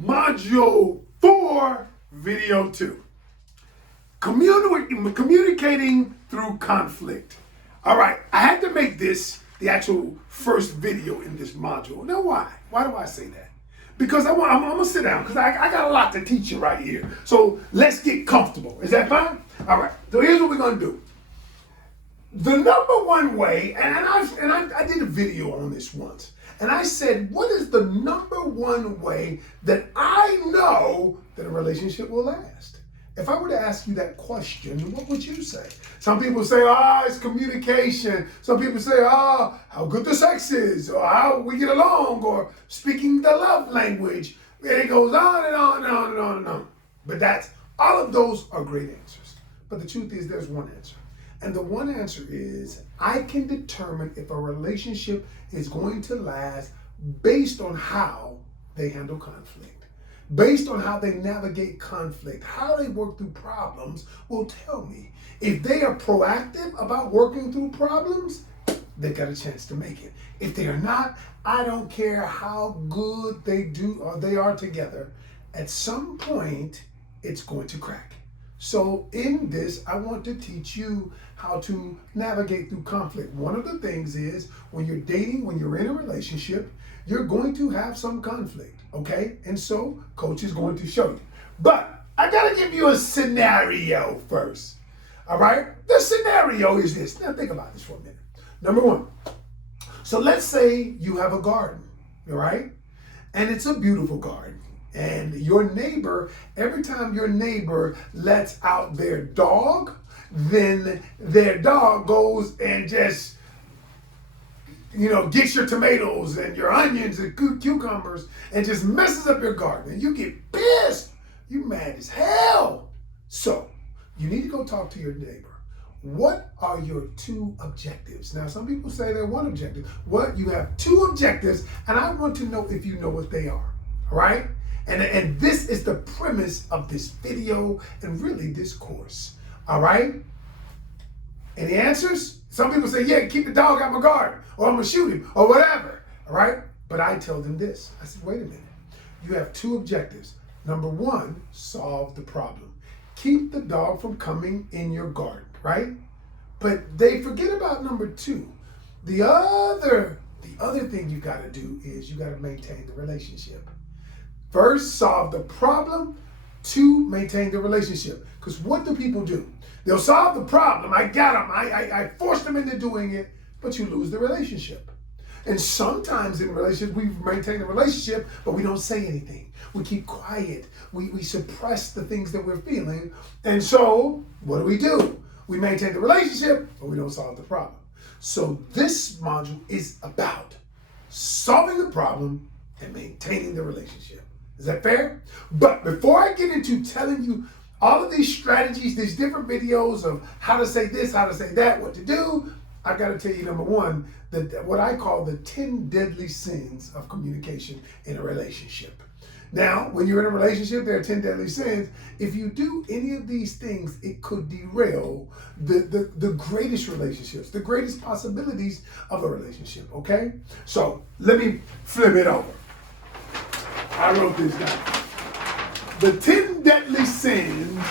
Module 4, Video 2. Communicating through conflict. All right, I had to make this the actual first video in this module. Now, why? Why do I say that? Because I'm going to sit down because I got a lot to teach you right here. So let's get comfortable. Is that fine? All right, so here's what we're going to do. The number one way, and I did a video on this once, and I said, what is the number one way that I know that a relationship will last? If I were to ask you that question, what would you say? Some people say, it's communication. Some people say, how good the sex is, or how we get along, or speaking the love language. And it goes on and on and on and on and on. But all of those are great answers. But the truth is there's one answer. And the one answer is, I can determine if a relationship is going to last based on how they handle conflict. Based on how they navigate conflict, how they work through problems will tell me. If they are proactive about working through problems, they got a chance to make it. If they are not, I don't care how good they do or they are together, at some point, it's going to crack. So in this, I want to teach you how to navigate through conflict. One of the things is when you're dating, when you're in a relationship, you're going to have some conflict, okay? And so Coach is going to show you. But I got to give you a scenario first, all right? The scenario is this. Now think about this for a minute. Number one, so let's say you have a garden, all right? And it's a beautiful garden. And your neighbor, every time your neighbor lets out their dog, then their dog goes and just, gets your tomatoes and your onions and cucumbers and just messes up your garden. And you get pissed. You mad as hell. So you need to go talk to your neighbor. What are your two objectives? Now, some people say they're one objective. You have two objectives, and I want to know if you know what they are. All right? And this is the premise of this video and really this course. All right? Any answers? Some people say, yeah, keep the dog out my garden, or I'm going to shoot him, or whatever. All right? But I tell them this. I said, wait a minute. You have two objectives. Number one, solve the problem. Keep the dog from coming in your garden, right? But they forget about number two. The other thing you got to do is you got to maintain the relationship. First, solve the problem. Two, maintain the relationship. Because what do people do? They'll solve the problem. I got them. I forced them into doing it, but you lose the relationship. And sometimes in relationships, we maintain the relationship, but we don't say anything. We keep quiet. We suppress the things that we're feeling. And so, what do? We maintain the relationship, but we don't solve the problem. So this module is about solving the problem and maintaining the relationship. Is that fair? But before I get into telling you all of these strategies, these different videos of how to say this, how to say that, what to do, I got to tell you, number one, that what I call the 10 deadly sins of communication in a relationship. Now, when you're in a relationship, there are 10 deadly sins. If you do any of these things, it could derail the greatest relationships, the greatest possibilities of a relationship, okay? So let me flip it over. I wrote this down. The 10 deadly sins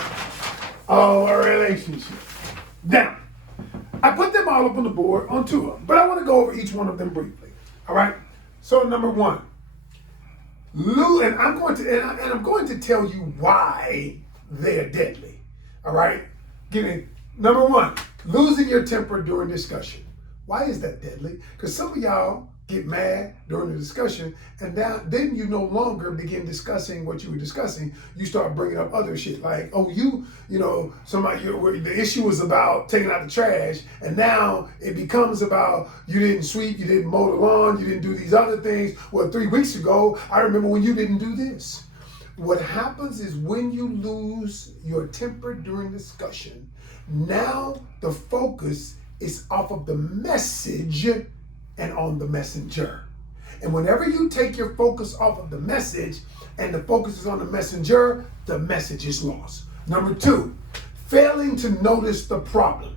of a relationship. Now, I put them all up on the board on two of them, but I want to go over each one of them briefly. All right? So number one, and I'm going to tell you why they're deadly. All right? Number one, losing your temper during discussion. Why is that deadly? Because some of y'all get mad during the discussion, and then you no longer begin discussing what you were discussing. You start bringing up other shit like, the issue was about taking out the trash, and now it becomes about you didn't sweep, you didn't mow the lawn, you didn't do these other things. Well, 3 weeks ago, I remember when you didn't do this. What happens is when you lose your temper during discussion, now the focus is off of the message and on the messenger. And whenever you take your focus off of the message and the focus is on the messenger, the message is lost. Number two, failing to notice the problem.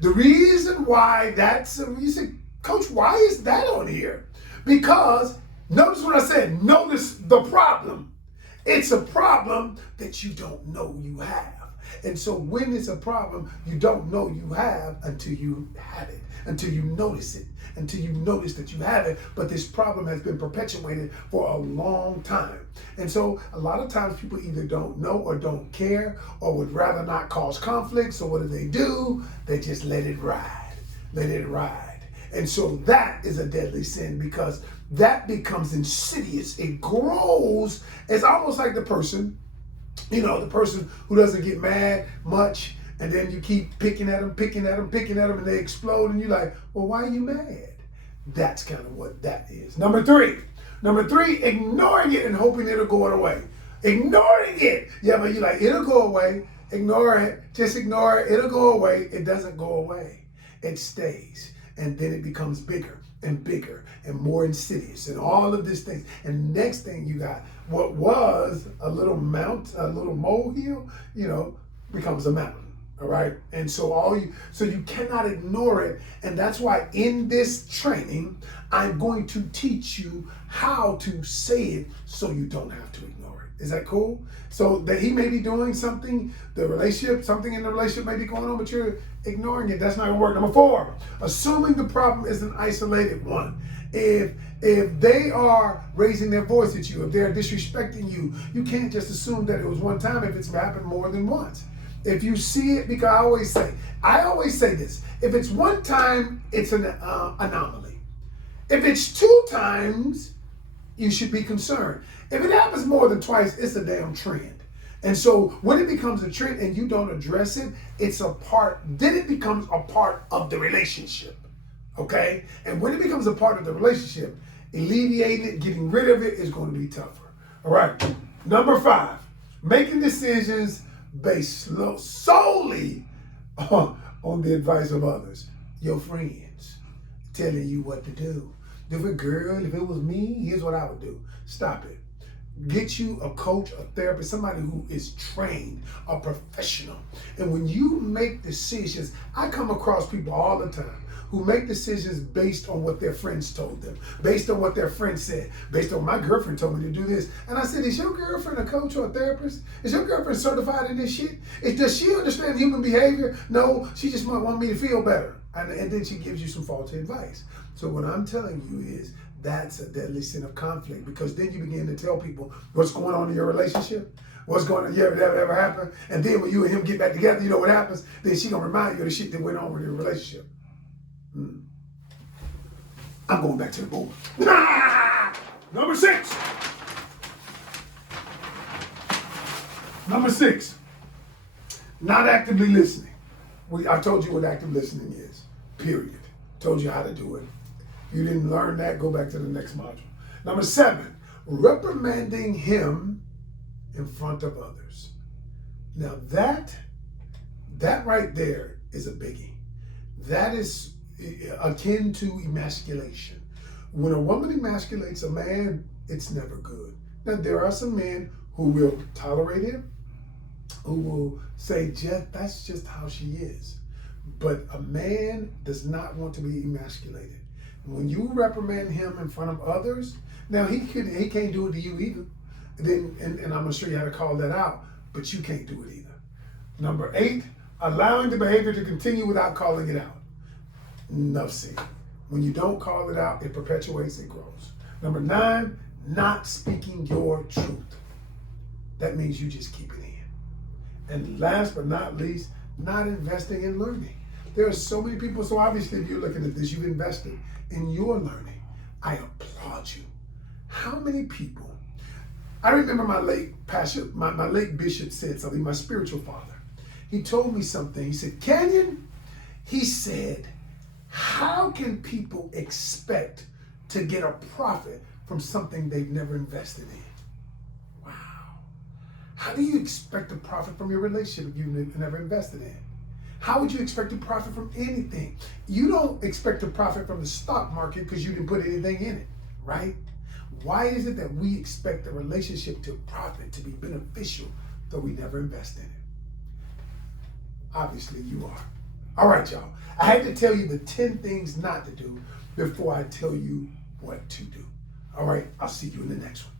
The reason why you say, Coach, why is that on here? Because notice what I said, notice the problem. It's a problem that you don't know you have. And so when it's a problem you don't know you have until you have it, until you notice it, until you notice that you have it, but this problem has been perpetuated for a long time. And so a lot of times people either don't know or don't care or would rather not cause conflict. So what do? They just let it ride. Let it ride. And so that is a deadly sin because that becomes insidious. It grows. It's almost like the person who doesn't get mad much, and then you keep picking at them, and they explode, and you're like, well, why are you mad? That's kind of what that is. Number three, ignoring it and hoping it'll go away. Ignoring it. Yeah, but you're like, it'll go away. Ignore it. Just ignore it. It'll go away. It doesn't go away. It stays. And then it becomes bigger and bigger and more insidious and all of these things. And next thing you got, what was a little molehill, becomes a mountain. All right. And so you cannot ignore it. And that's why in this training, I'm going to teach you how to say it so you don't have to ignore it. Is that cool? So that he may be doing something in the relationship may be going on, but you're ignoring it. That's not gonna work. Number 4, assuming the problem is an isolated one. If they are raising their voice at you, if they're disrespecting you, you can't just assume that it was one time if it's happened more than once. If you see it, because I always say this, if it's one time, it's an anomaly. If it's 2 times, you should be concerned. If it happens more than twice, it's a damn trend. And so when it becomes a trend and you don't address it, then it becomes a part of the relationship. Okay? And when it becomes a part of the relationship, alleviating it, getting rid of it is going to be tougher. All right. Number 5, making decisions based solely on the advice of others. Your friends telling you what to do. If it was me, here's what I would do. Stop it. Get you a coach, a therapist, somebody who is trained, a professional. And when you make decisions, I come across people all the time who make decisions based on what their friends told them, based on what their friends said, based on my girlfriend told me to do this. And I said, is your girlfriend a coach or a therapist? Is your girlfriend certified in this shit? Does she understand human behavior? No, she just might want me to feel better. And then she gives you some faulty advice. So what I'm telling you is that's a deadly sin of conflict, because then you begin to tell people what's going on in your relationship, what's going on, that ever happened. And then when you and him get back together, you know what happens? Then she gonna remind you of the shit that went on with your relationship. I'm going back to the board. Number 6. Number 6, not actively listening. I told you what active listening is, period. Told you how to do it. You didn't learn that, go back to the next module. Number 7, reprimanding him in front of others. Now that right there is a biggie. That is akin to emasculation. When a woman emasculates a man, it's never good. Now there are some men who will tolerate it, who will say, that's just how she is. But a man does not want to be emasculated. When you reprimand him in front of others, now he can't do it to you either. And I'm going to show you how to call that out, but you can't do it either. Number 8, allowing the behavior to continue without calling it out. Enough said. When you don't call it out, it perpetuates, it grows. Number 9, not speaking your truth. That means you just keep it in. And last but not least, not investing in learning. There are so many people, so obviously if you're looking at this, you've invested in your learning. I applaud you. How many people, I remember my late pastor, my late bishop said something, my spiritual father. He told me something. He said, Canyon, he said, how can people expect to get a profit from something they've never invested in? Wow. How do you expect a profit from your relationship if you've never invested in? How would you expect to profit from anything? You don't expect to profit from the stock market because you didn't put anything in it, right? Why is it that we expect a relationship to profit, to be beneficial, though we never invest in it? Obviously you are. All right, y'all. I had to tell you the 10 things not to do before I tell you what to do. All right, I'll see you in the next one.